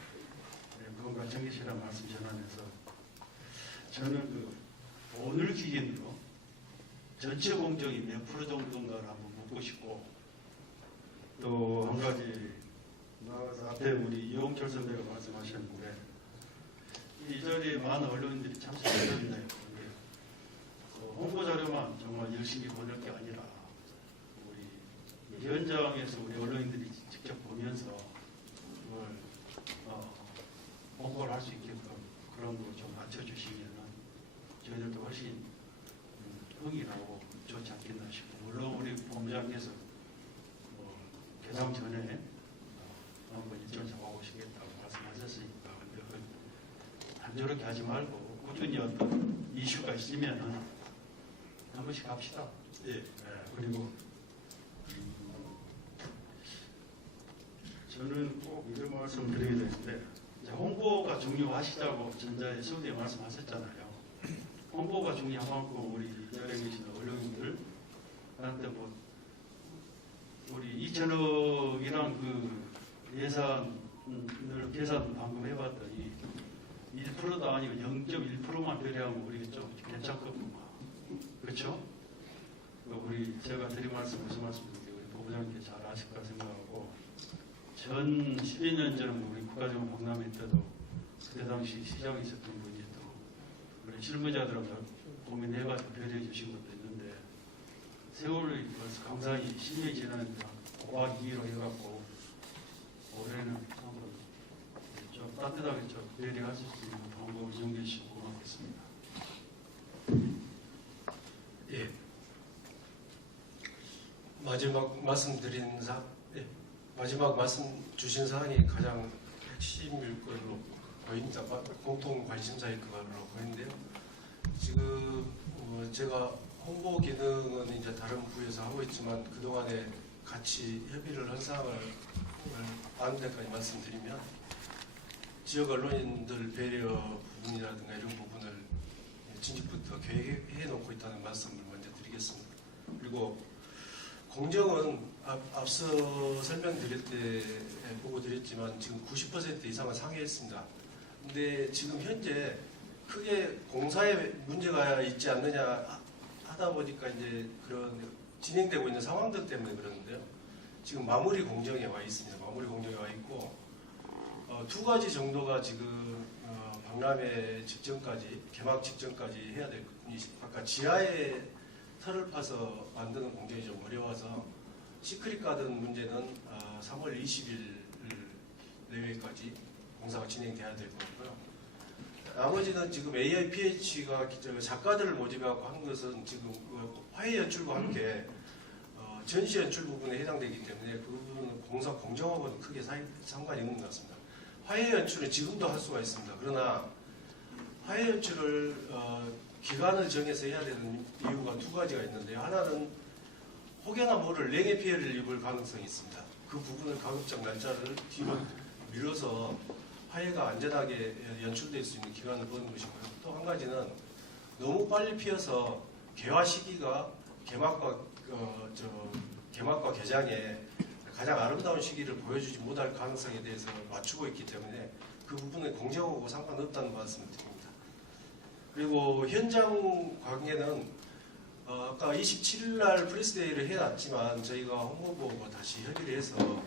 그건가 챙기시라는 말씀 전하면서 저는 오늘 기준으로 전체 공정이 몇 프로 정도인가를 한번 묻고 싶고 또 한 가지 나가서 앞에 우리 이용철 선배가 말씀하셨는데 이 자리에 많은 언론인들이 참석하셨네요. 홍보 자료만 정말 열심히 보낼 게 아니라 우리 현장에서 우리 언론인들이 직접 보면서 그걸 홍보를 할 수 있게끔 그런 거 좀 맞춰주시면 저희들도 훨씬 흥이 나고 좋지 않겠나 싶고 물론 우리 본부장께서 개장 전에 한번 일정 잡아보시겠다고 말씀하셨으니까 근데 단조롭게 하지 말고 꾸준히 어떤 이슈가 있으면은 한 번씩 합시다. 예. 그리고 저는 꼭 이런 말씀 드리게 되는데 이제 홍보가 중요하시다고 전자에 서두에 말씀하셨잖아요. 홍보가 중요한 만큼 우리 자리에 계신 언론인들한테 우리 2천억이랑 그 예산을 계산 방금 해봤더니 1%도 아니고 0.1%만 배려하면 우리 좀 괜찮거든요. 그렇죠? 우리 제가 드린 말씀 무슨 말씀인지 우리 부부장님께 잘 아실 거라 생각하고 전 12년 전 우리 국가정원 박람회 때도 그때 당시 시장에 있었던 분이 또 그런 실무자들하고 고민해가지고 배려해 주신 것도 있는데 세월이 벌써 감사히 10년이 지난 5박 2일로 해갖고 올해는 한번 좀 따뜻하게 좀 배려하실 수 있는 방법을 정해 주시고 고맙겠습니다. 예. 마지막 말씀 주신 사항이 가장 핵심일 걸로 보입니다. 공통 관심사일 걸로 보이는데요. 지금 제가 홍보 기능은 이제 다른 부에서 하고 있지만 그동안에 같이 협의를 한 사항을 다른 데까지 말씀드리면 지역 언론인들 배려 부분이라든가 이런 부분을 진작부터 계획해 놓고 있다는 말씀을 먼저 드리겠습니다. 그리고 공정은 앞서 설명드릴 때 보고 드렸지만 지금 90% 이상은 상회했습니다. 근데 지금 현재 크게 공사에 문제가 있지 않느냐 하다 보니까 이제 그런 진행되고 있는 상황들 때문에 그러는데요. 지금 마무리 공정에 와 있습니다. 마무리 공정에 와 있고 두 가지 정도가 지금 박람회 직전까지 개막 직전까지 해야 될 부분이 아까 지하에 털을 파서 만드는 공정이 좀 어려워서 시크릿 가든 문제는 3월 20일 내외까지 공사가 진행돼야 될 거고요. 나머지는 지금 AIPH가 작가들을 모집하고 한 것은 지금 화해 연출과 함께 전시 연출 부분에 해당되기 때문에 그 부분은 공사 공정하고는 크게 상관이 없는 것 같습니다. 화해 연출은 지금도 할 수가 있습니다. 그러나 화해 연출을 기간을 정해서 해야 되는 이유가 두 가지가 있는데요. 하나는 혹여나 모를 랭의 피해를 입을 가능성이 있습니다. 그 부분을 가급적 날짜를 뒤로 밀어서 화해가 안전하게 연출될 수 있는 기간을 보는 것이고요. 또 한 가지는 너무 빨리 피어서 개화 시기가 개막과 개장에 가장 아름다운 시기를 보여주지 못할 가능성에 대해서 맞추고 있기 때문에 그 부분은 공정하고 상관없다는 말씀을 드립니다. 그리고 현장 관계는 아까 27일 날 프레스데이를 해놨지만 저희가 홍보부하고 다시 협의를 해서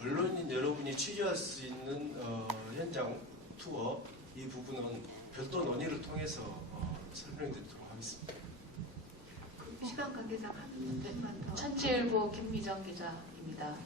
언론인 여러분이 취재할 수 있는 현장 투어 이 부분은 별도 논의를 통해서 설명드리도록 하겠습니다. 시간 관계상 한 분만 더. 천지일보 김미정 기자입니다.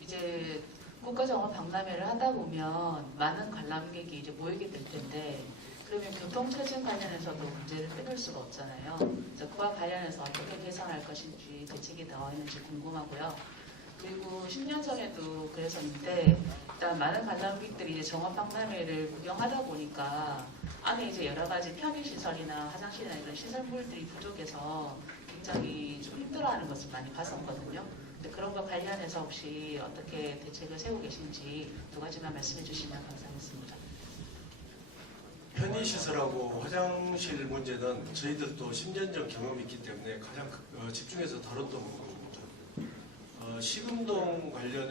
이제 국가정원 박람회를 하다 보면 많은 관람객이 이제 모이게 될 텐데 그러면 교통체증 관련해서도 문제를 빼놓을 수가 없잖아요. 그래서 그와 관련해서 어떻게 개선할 것인지 대책이 나와 있는지 궁금하고요. 그리고 10년 전에도 그랬었는데 일단 많은 관람객들이 이제 정원 박람회를 구경하다 보니까 안에 이제 여러 가지 편의시설이나 화장실이나 이런 시설물들이 부족해서 굉장히 좀 힘들어하는 것을 많이 봤었거든요. 근데 그런 것 관련해서 혹시 어떻게 대책을 세우고 계신지 두 가지만 말씀해 주시면 감사하겠습니다. 편의시설하고 화장실 문제는 저희들도 10년 전 경험이 있기 때문에 가장 집중해서 다뤘던 부분입니다.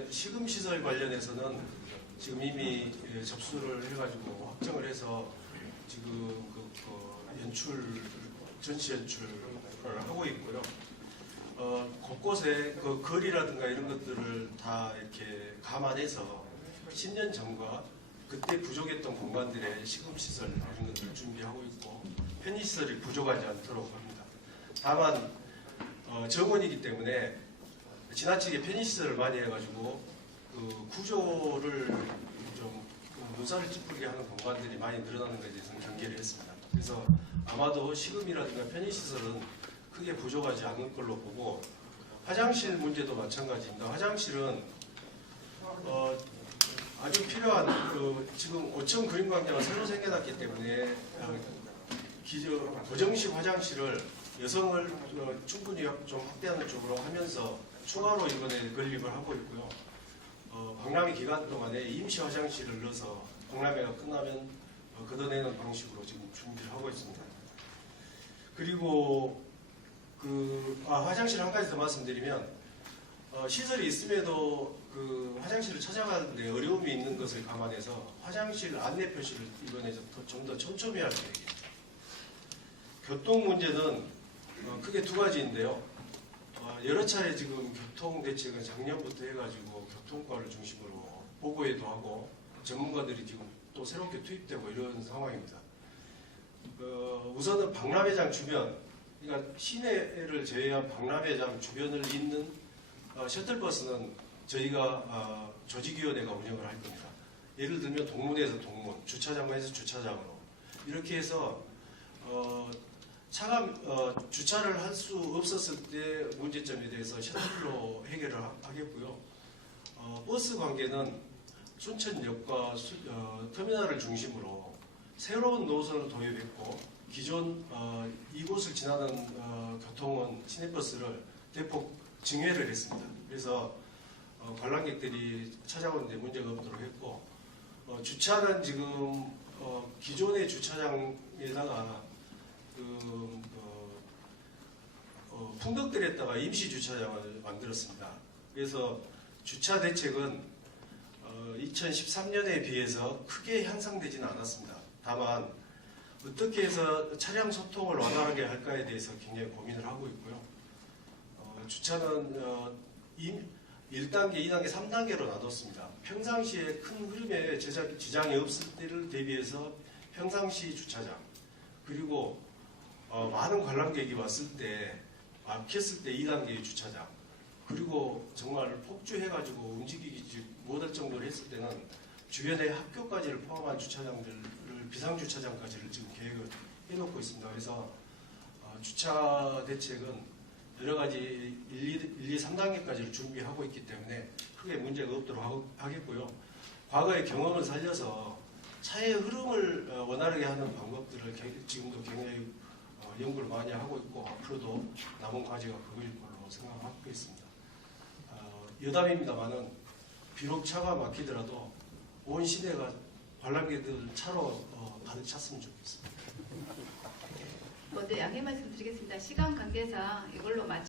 시금시설 관련해서는 지금 이미 접수를 해가지고 확정을 해서 지금 전시 연출을 하고 있고요. 곳곳에 그 거리라든가 이런 것들을 다 이렇게 감안해서 10년 전과 그때 부족했던 공간들의 시금시설 이런 것들을 준비하고 있고 편의시설이 부족하지 않도록 합니다. 다만 정원이기 때문에 지나치게 편의시설을 많이 해가지고 그 구조를 좀 눈살을 찌푸리게 하는 공간들이 많이 늘어나는 것에 대해서는 경계를 했습니다. 그래서 아마도 시금이라든가 편의시설은 크게 부족하지 않을 걸로 보고 화장실 문제도 마찬가지입니다. 화장실은 아주 필요한 지금 5층 그림광장을 새로 생겨났기 때문에 고정식 화장실을 여성을 충분히 좀 확대하는 쪽으로 하면서 추가로 이번에 건립을 하고 있고요. 박람회 기간 동안에 임시 화장실을 넣어서 박람회가 끝나면 걷어내는 방식으로 지금 준비를 하고 있습니다. 그리고 화장실 한 가지 더 말씀드리면 시설이 있음에도 그 화장실을 찾아가는데 어려움이 있는 것을 감안해서 화장실 안내 표시를 이번에 좀 더 촘촘히 할 계획입니다. 교통 문제는 크게 두 가지인데요. 여러 차례 지금 교통 대책은 작년부터 해가지고 교통과를 중심으로 보고회도 하고 전문가들이 지금 또 새롭게 투입되고 이런 상황입니다. 우선은 박람회장 주변, 그러니까 시내를 제외한 박람회장 주변을 잇는 셔틀버스는 저희가 조직위원회가 운영을 할 겁니다. 예를 들면 동문에서 동문, 주차장에서 주차장으로 이렇게 해서 차가 주차를 할 수 없었을 때 문제점에 대해서 셔틀로 해결을 하겠고요. 버스 관계는 순천역과 터미널을 중심으로 새로운 노선을 도입했고 기존 이곳을 지나는 교통은 시내버스를 대폭 증회를 했습니다. 그래서 관람객들이 찾아오는데 문제가 없도록 했고 주차는 지금 기존의 주차장에다가 풍덕들에다가 임시 주차장을 만들었습니다. 그래서 주차 대책은 2013년에 비해서 크게 향상되지는 않았습니다. 다만 어떻게 해서 차량 소통을 원활하게 할까에 대해서 굉장히 고민을 하고 있고요. 주차는 1단계, 2단계, 3단계로 나눴습니다. 평상시에 큰 흐름에 지장이 없을 때를 대비해서 평상시 주차장, 그리고 많은 관람객이 왔을 때 막혔을 때 2단계의 주차장, 그리고 정말 폭주해가지고 움직이지 못할 정도로 했을 때는 주변의 학교까지를 포함한 주차장들을 비상주차장까지를 지금 계획을 해놓고 있습니다. 그래서 주차 대책은 여러 가지 1, 2, 3단계까지를 준비하고 있기 때문에 크게 문제가 없도록 하겠고요. 과거의 경험을 살려서 차의 흐름을 원활하게 하는 방법들을 지금도 굉장히 연구를 많이 하고 있고 앞으로도 남은 과제가 그거일 걸로 생각하고 있습니다. 여담입니다만은 비록 차가 막히더라도 온 시내가 관람객들 차로 가득 찼으면 좋겠습니다. 먼저 양해 말씀드리겠습니다. 시간 관계상 이걸로 마치